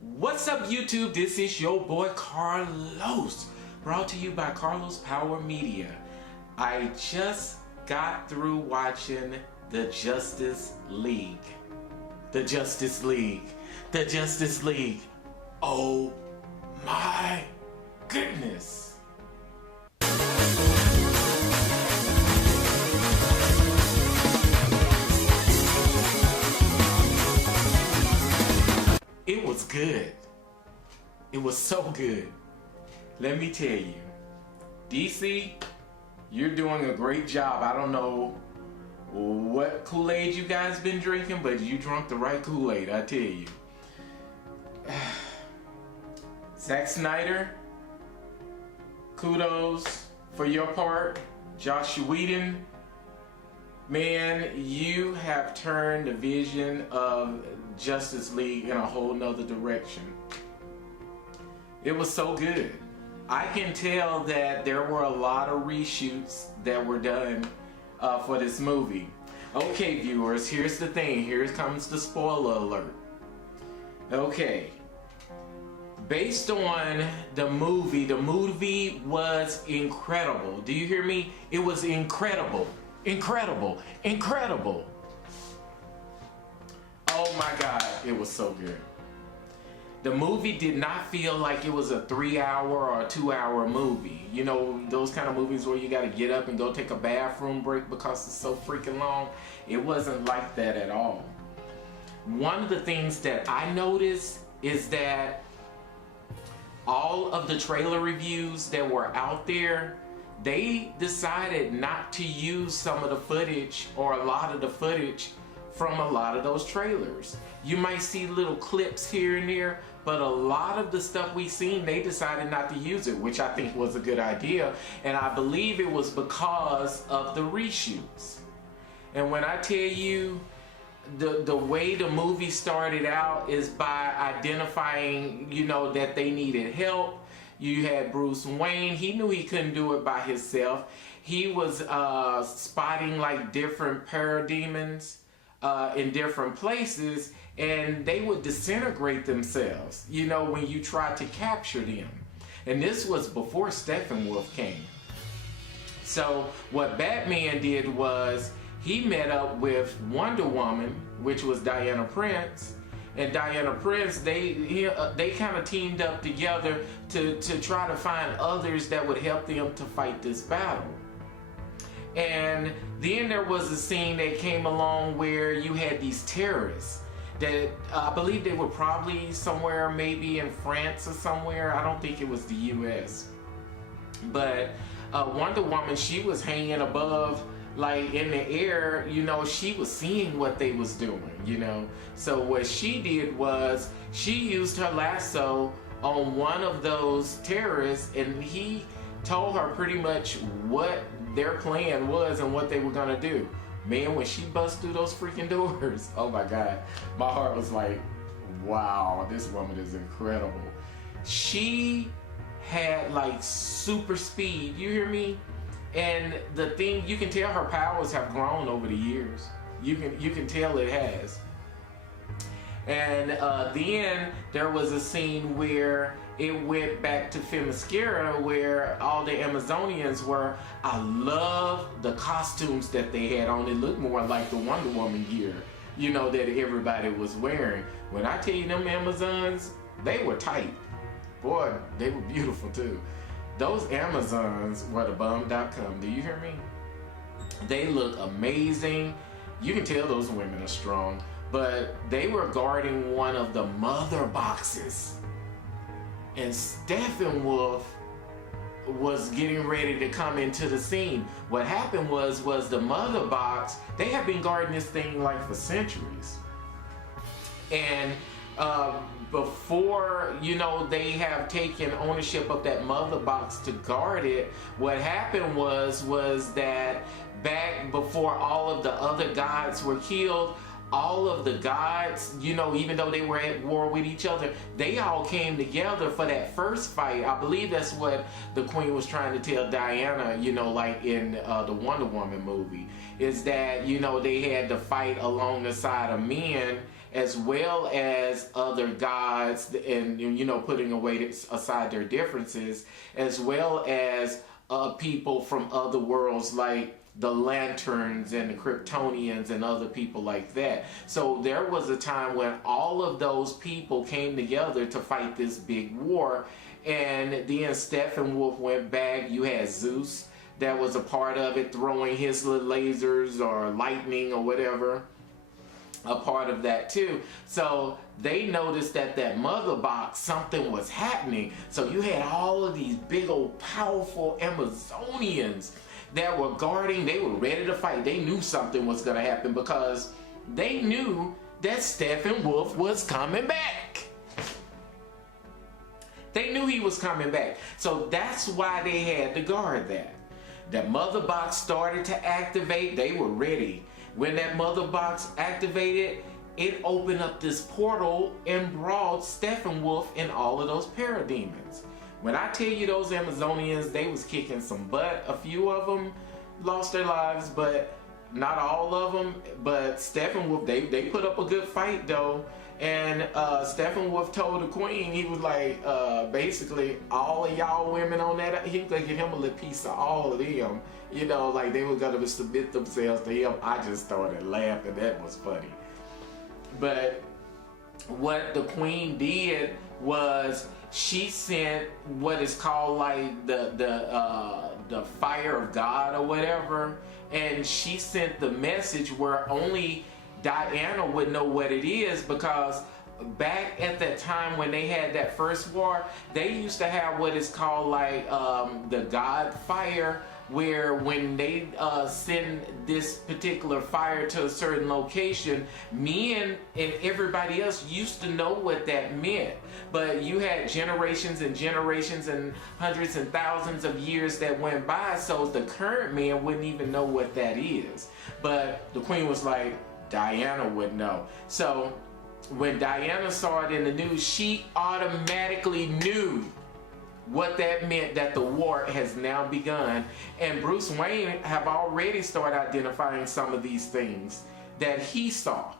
What's up, YouTube? This is your boy Carlos, brought to you by Carlos Power Media. I just got through watching the Justice League. The Justice League. The Justice League. Oh my goodness. It was good. It was so good. Let me tell you, DC, you're doing a great job. I don't know what Kool-Aid you guys been drinking, but you drunk the right Kool-Aid, I tell you. Zack Snyder, kudos for your part. Joss Whedon, man, you have turned the vision of Justice League in a whole nother direction. It was so good. I can tell that there were a lot of reshoots that were done for this movie. Okay, viewers, here's the thing. Here comes the spoiler alert. Okay. Based on the movie was incredible. Do you hear me? It was incredible. Incredible. Incredible. Oh my God, it was so good. The movie did not feel like it was a 3-hour or a 2-hour movie. You know, those kind of movies where you got to get up and go take a bathroom break because it's so freaking long. It wasn't like that at all. One of the things that I noticed is that all of the trailer reviews that were out there, they decided not to use some of the footage or a lot of the footage from a lot of those trailers. You might see little clips here and there, but a lot of the stuff we seen, they decided not to use it, which I think was a good idea. And I believe it was because of the reshoots. And when I tell you, the way the movie started out is by identifying, you know, that they needed help. You had Bruce Wayne. He knew he couldn't do it by himself. He was spotting like different parademons in different places, and they would disintegrate themselves, you know, when you tried to capture them. And this was before Steppenwolf came. So what Batman did was he met up with Wonder Woman, which was Diana Prince, and Diana Prince, they kind of teamed up together to try to find others that would help them to fight this battle. And then there was a scene that came along where you had these terrorists that I believe they were probably somewhere maybe in France or somewhere. I don't think it was the US. But Wonder Woman, she was hanging above, like in the air, you know, she was seeing what they was doing, you know. So what she did was she used her lasso on one of those terrorists, and he told her pretty much what their plan was and what they were gonna do. Man, when she bust through those freaking doors, oh my God, my heart was like, wow, this woman is incredible. She had like super speed, you hear me? And the thing, you can tell her powers have grown over the years. You can tell it has. And then there was a scene where it went back to Themyscira, where all the Amazonians were. I love the costumes that they had on. It looked more like the Wonder Woman gear, you know, that everybody was wearing. When I tell you them Amazons, they were tight. Boy, they were beautiful too. Those Amazons were the bum.com. Do you hear me? They look amazing. You can tell those women are strong. But they were guarding one of the mother boxes. And Steppenwolf was getting ready to come into the scene. What happened was the mother box, they have been guarding this thing like for centuries. And before, you know, they have taken ownership of that mother box to guard it, what happened was that back before all of the other gods were killed, all of the gods, you know, even though they were at war with each other, they all came together for that first fight. I believe that's what the Queen was trying to tell Diana, you know, like in the Wonder Woman movie, is that, you know, they had to fight along the side of men as well as other gods, and, you know, putting away aside their differences, as well as people from other worlds like the Lanterns and the Kryptonians and other people like that. So there was a time when all of those people came together to fight this big war. And then Steppenwolf went back. You had Zeus that was a part of it, throwing his little lasers or lightning or whatever, a part of that too. So they noticed that mother box, something was happening. So you had all of these big old powerful Amazonians that were guarding. They were ready to fight. They knew something was going to happen because they knew that Steppenwolf was coming back. They knew he was coming back. So that's why they had to guard that. That mother box started to activate. They were ready. When that mother box activated, it opened up this portal and brought Steppenwolf and all of those parademons. When I tell you those Amazonians, they was kicking some butt. A few of them lost their lives, but not all of them. But Steppenwolf, they put up a good fight though. And Steppenwolf told the Queen, he was like, basically, all of y'all women on that, he was gonna give him a little piece of all of them. You know, like they were gonna submit themselves to him. I just started laughing. That was funny. But what the Queen did was she sent what is called like the fire of God or whatever, and she sent the message where only Diana would know what it is, because back at that time when they had that first war, they used to have what is called like the God fire, where when they send this particular fire to a certain location, men and everybody else used to know what that meant. But you had generations and generations and hundreds and thousands of years that went by, so the current man wouldn't even know what that is. But the Queen was like, Diana would know. So when Diana saw it in the news, she automatically knew what that meant, that the war has now begun. And Bruce Wayne have already started identifying some of these things that he saw.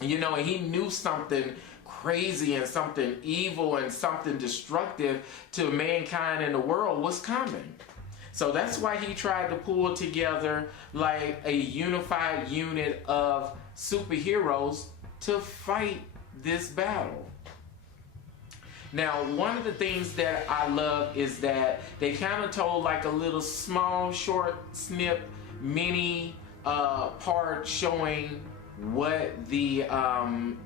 You know, and he knew something crazy and something evil and something destructive to mankind and the world was coming. So that's why he tried to pull together like a unified unit of superheroes to fight this battle. Now, one of the things that I love is that they kind of told like a little small, short, snip, mini part showing what the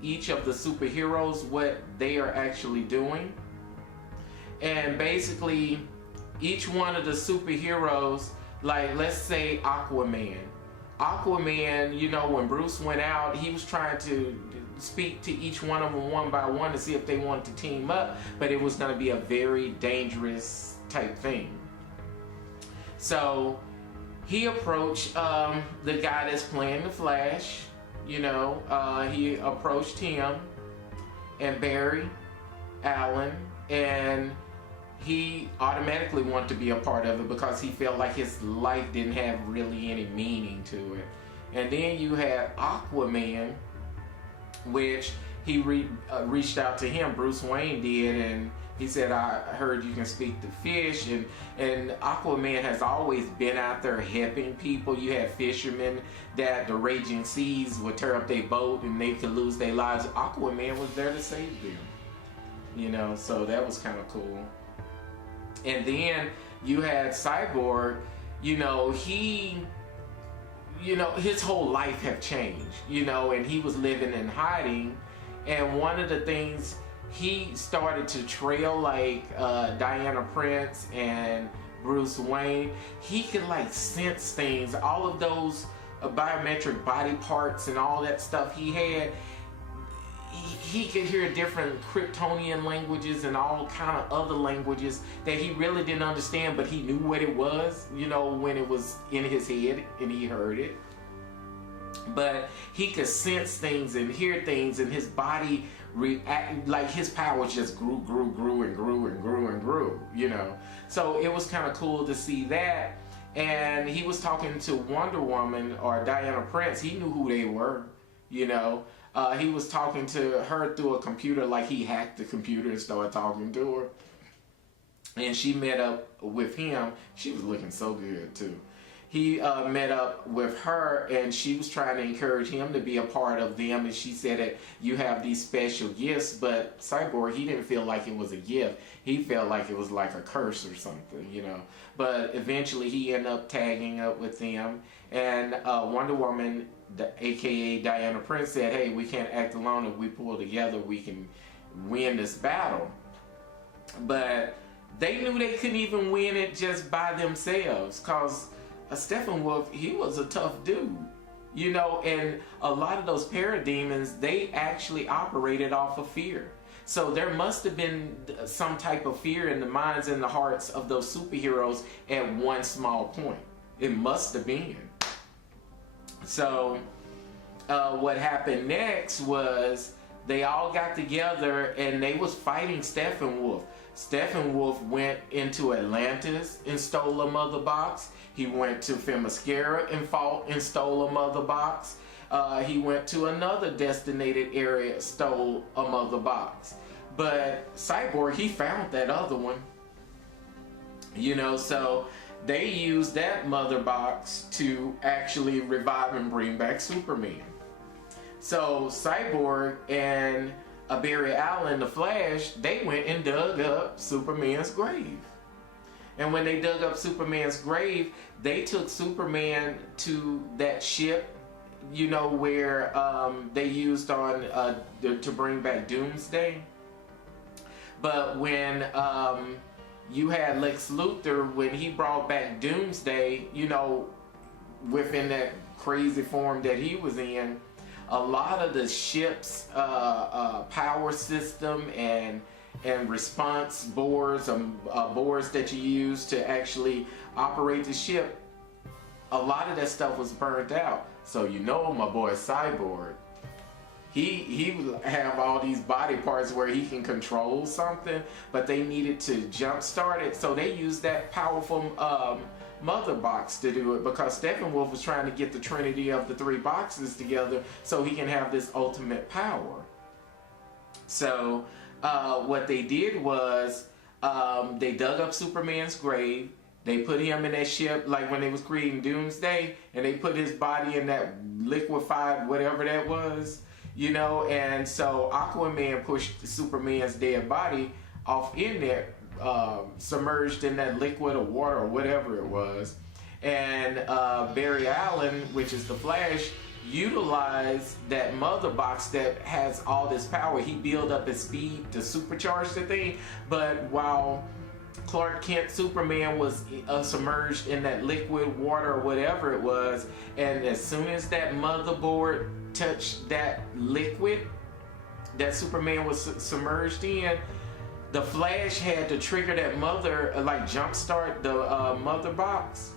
each of the superheroes, what they are actually doing. And basically, each one of the superheroes, like let's say Aquaman. Aquaman, you know, when Bruce went out, he was trying to speak to each one of them one by one to see if they wanted to team up, but it was going to be a very dangerous type thing. So he approached the guy that's playing the Flash, you know, he approached him and Barry Allen, and he automatically wanted to be a part of it because he felt like his life didn't have really any meaning to it. And then you had Aquaman, which he reached out to him, Bruce Wayne did, and he said, I heard you can speak to fish. And Aquaman has always been out there helping people. You had fishermen that the raging seas would tear up their boat and they could lose their lives. Aquaman was there to save them, you know, so that was kind of cool. And then you had Cyborg, you know, his whole life have changed, you know, and he was living in hiding. And one of the things, he started to trail like Diana Prince and Bruce Wayne. He could like sense things, all of those biometric body parts and all that stuff he had. He could hear different Kryptonian languages and all kind of other languages that he really didn't understand, but he knew what it was, you know, when it was in his head and he heard it. but he could sense things and hear things, and his body react, like his powers just grew and grew, you know. So it was kind of cool to see that. And he was talking to Wonder Woman or Diana Prince. He knew who they were, you know. He was talking to her through a computer, like he hacked the computer and started talking to her. And she met up with him. She was looking so good too. He met up with her, and she was trying to encourage him to be a part of them. And she said that you have these special gifts, but Cyborg, he didn't feel like it was a gift. He felt like it was like a curse or something, you know. But eventually he ended up tagging up with them. And Wonder Woman, aka Diana Prince, said, hey, we can't act alone. If we pull together, we can win this battle. But they knew they couldn't even win it just by themselves, because Steppenwolf, he was a tough dude, you know, and a lot of those parademons, they actually operated off of fear. So there must have been some type of fear in the minds and the hearts of those superheroes at one small point. It must have been. So what happened next was they all got together and they was fighting Steppenwolf. Steppenwolf went into Atlantis and stole a mother box. He went to Themyscira and fought and stole a mother box. He went to another designated area, stole a mother box. But Cyborg, he found that other one. You know, so they used that mother box to actually revive and bring back Superman. So Cyborg and Barry Allen, the Flash, they went and dug up Superman's grave. And when they dug up Superman's grave, they took Superman to that ship, you know, where they used on to bring back Doomsday. But when you had Lex Luthor, when he brought back Doomsday, you know, within that crazy form that he was in, a lot of the ship's power system and response boards, boards that you use to actually operate the ship, a lot of that stuff was burnt out. So you know my boy Cyborg, he would have all these body parts where he can control something, but they needed to jumpstart it. So they used that powerful mother box to do it, because Steppenwolf was trying to get the trinity of the three boxes together so he can have this ultimate power. So what they did was they dug up Superman's grave. They put him in that ship, like when they was creating Doomsday, and they put his body in that liquefied whatever that was, you know. And so Aquaman pushed Superman's dead body off in there, submerged in that liquid or water or whatever it was. And Barry Allen, which is the Flash, utilized that mother box that has all this power. He built up his speed to supercharge the thing, but while Clark Kent Superman was submerged in that liquid water or whatever it was, and as soon as that motherboard touched that liquid that Superman was submerged in, the Flash had to trigger that mother, like jumpstart the mother box.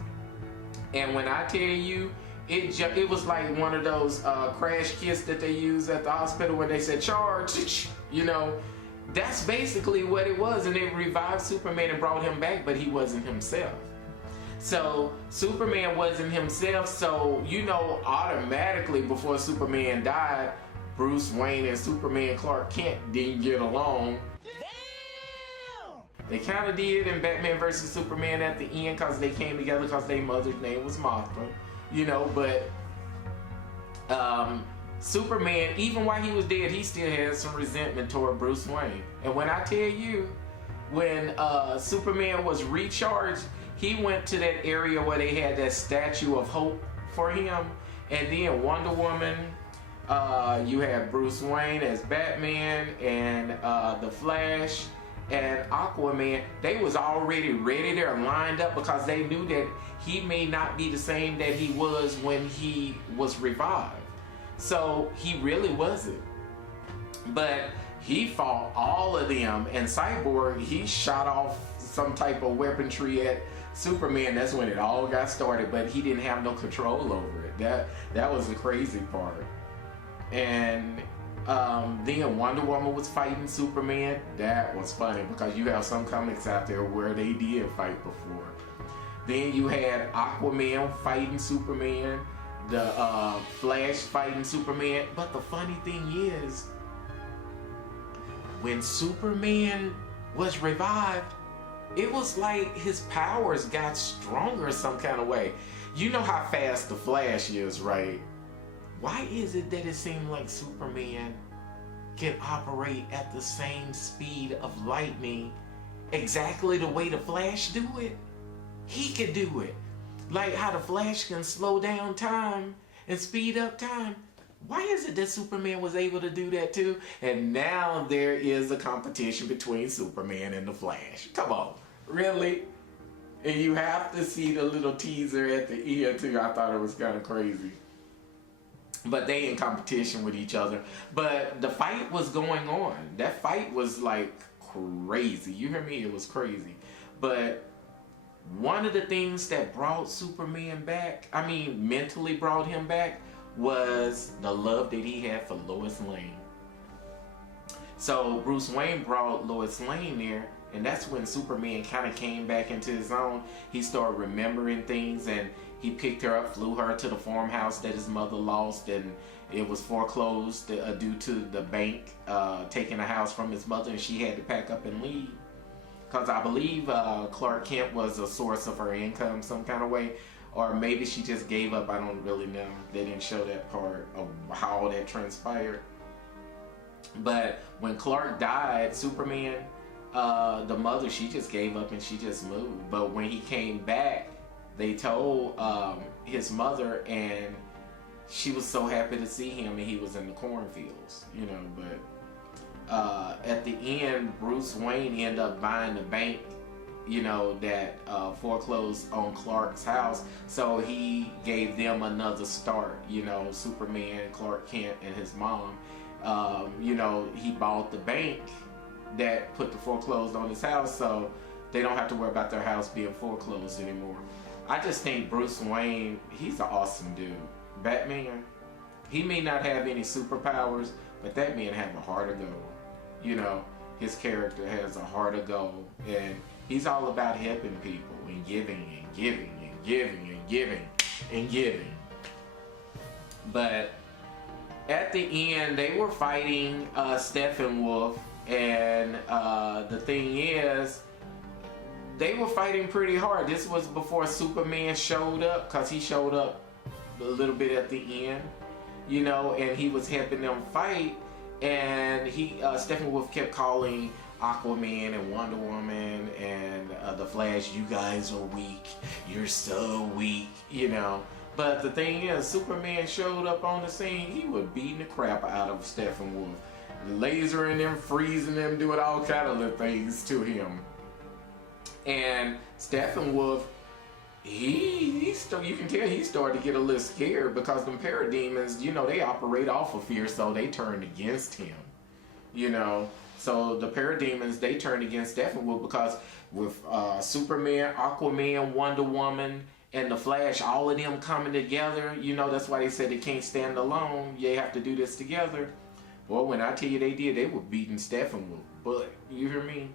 And when I tell you, it was like one of those crash kits that they use at the hospital when they said charge, you know. That's basically what it was, and it revived Superman and brought him back, but he wasn't himself. So Superman wasn't himself, so you know, automatically before Superman died, Bruce Wayne and Superman Clark Kent didn't get along. They kind of did in Batman vs. Superman at the end, because they came together because their mother's name was Martha, you know. But Superman, even while he was dead, he still had some resentment toward Bruce Wayne. And when I tell you, when Superman was recharged, he went to that area where they had that statue of hope for him. And then Wonder Woman, you had Bruce Wayne as Batman, and the Flash and Aquaman, they was already ready there, lined up, because they knew that he may not be the same that he was when he was revived. So he really wasn't. But he fought all of them, and Cyborg, he shot off some type of weaponry at Superman. That's when it all got started, but he didn't have no control over it. That was the crazy part. And then Wonder Woman was fighting Superman. That was funny because you have some comics out there where they did fight before. Then you had Aquaman fighting Superman, the Flash fighting Superman. But the funny thing is, when Superman was revived, it was like his powers got stronger some kind of way. You know how fast the Flash is, right? Why is it that it seemed like Superman can operate at the same speed of lightning exactly the way the Flash do it? He could do it. Like how the Flash can slow down time and speed up time. Why is it that Superman was able to do that too? And now there is a competition between Superman and the Flash. Come on, really? And you have to see the little teaser at the end too. I thought it was kind of crazy. But they in competition with each other. But the fight was going on. That fight was like crazy. You hear me? It was crazy. But one of the things that brought Superman back, mentally brought him back, was the love that he had for Lois Lane. So Bruce Wayne brought Lois Lane there, and that's when Superman kind of came back into his own. He started remembering things, and he picked her up, flew her to the farmhouse that his mother lost, and it was foreclosed due to the bank taking the house from his mother, and she had to pack up and leave. Because I believe Clark Kent was a source of her income some kind of way. Or maybe she just gave up. I don't really know. They didn't show that part of how all that transpired. But when Clark died, Superman, the mother, she just gave up and she just moved. But when he came back, they told his mother, and she was so happy to see him, and he was in the cornfields, But at the end, Bruce Wayne ended up buying the bank, that foreclosed on Clark's house. So he gave them another start, Superman, Clark Kent, and his mom. He bought the bank that put the foreclosed on his house, so they don't have to worry about their house being foreclosed anymore. I just think Bruce Wayne, he's an awesome dude. Batman, he may not have any superpowers, but that man have a heart of gold. His character has a heart of gold, and he's all about helping people and giving and giving and giving and giving and giving. But at the end, they were fighting Steppenwolf, and the thing is, they were fighting pretty hard. This was before Superman showed up, because he showed up a little bit at the end, and he was helping them fight. And Steppenwolf kept calling Aquaman and Wonder Woman and the Flash, "You guys are weak. You're so weak," But the thing is, Superman showed up on the scene. He was beating the crap out of Steppenwolf, lasering him, freezing him, doing all kind of little things to him. And Steppenwolf, you can tell he started to get a little scared, because them parademons, they operate off of fear, so they turned against him. So the parademons, they turned against Steppenwolf, because with Superman, Aquaman, Wonder Woman, and the Flash, all of them coming together, that's why they said they can't stand alone. They have to do this together. Boy, when I tell you they did, they were beating Steppenwolf. But you hear me?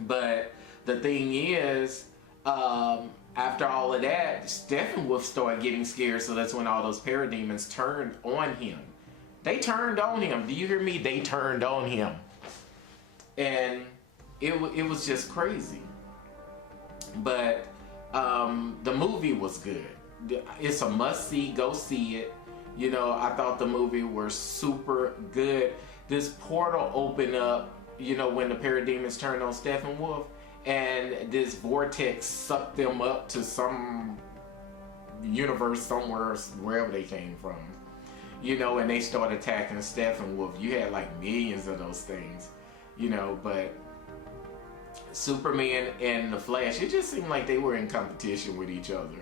But the thing is, after all of that, Steppenwolf started getting scared, so that's when all those parademons turned on him. They turned on him. Do you hear me? They turned on him. And it was just crazy. But the movie was good. It's a must-see. Go see it. I thought the movie was super good. This portal opened up, when the parademons turned on Steppenwolf, and this vortex sucked them up to some universe somewhere, wherever they came from. And they started attacking Steppenwolf. You had like millions of those things, but Superman and the Flash, it just seemed like they were in competition with each other.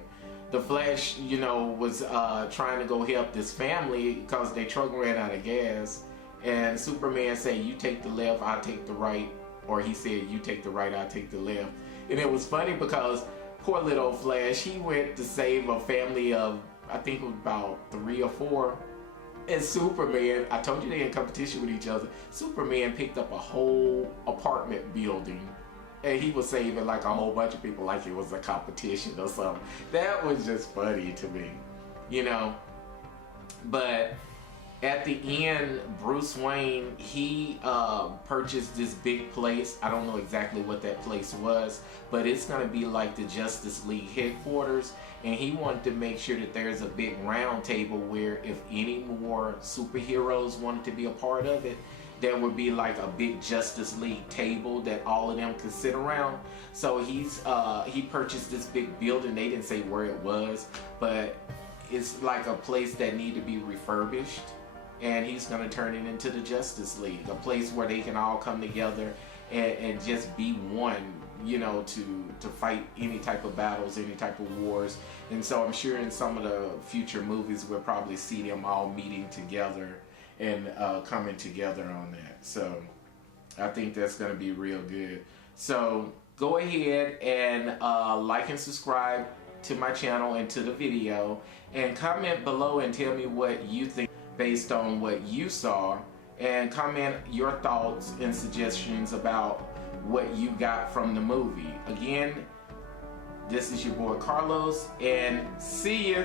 The Flash, was trying to go help this family because their truck ran out of gas. And Superman said, "You take the left, I'll take the right." Or he said, "You take the right, I'll take the left." And it was funny because poor little Flash, he went to save a family of I think it was about 3 or 4. And Superman, I told you they in competition with each other. Superman picked up a whole apartment building, and he was saving like a whole bunch of people like it was a competition or something. That was just funny to me, you know. But at the end, Bruce Wayne, he purchased this big place. I don't know exactly what that place was, but it's going to be like the Justice League headquarters. And he wanted to make sure that there's a big round table where if any more superheroes wanted to be a part of it, there would be like a big Justice League table that all of them could sit around. So he purchased this big building. They didn't say where it was, but it's like a place that need to be refurbished. And he's going to turn it into the Justice League, a place where they can all come together and just be one, you know, to fight any type of battles, any type of wars. And so I'm sure in some of the future movies we'll probably see them all meeting together and coming together on that. So I think that's going to be real good. So go ahead and like and subscribe to my channel and to the video, and comment below and tell me what you think based on what you saw, and comment your thoughts and suggestions about what you got from the movie. Again, this is your boy Carlos, and see ya.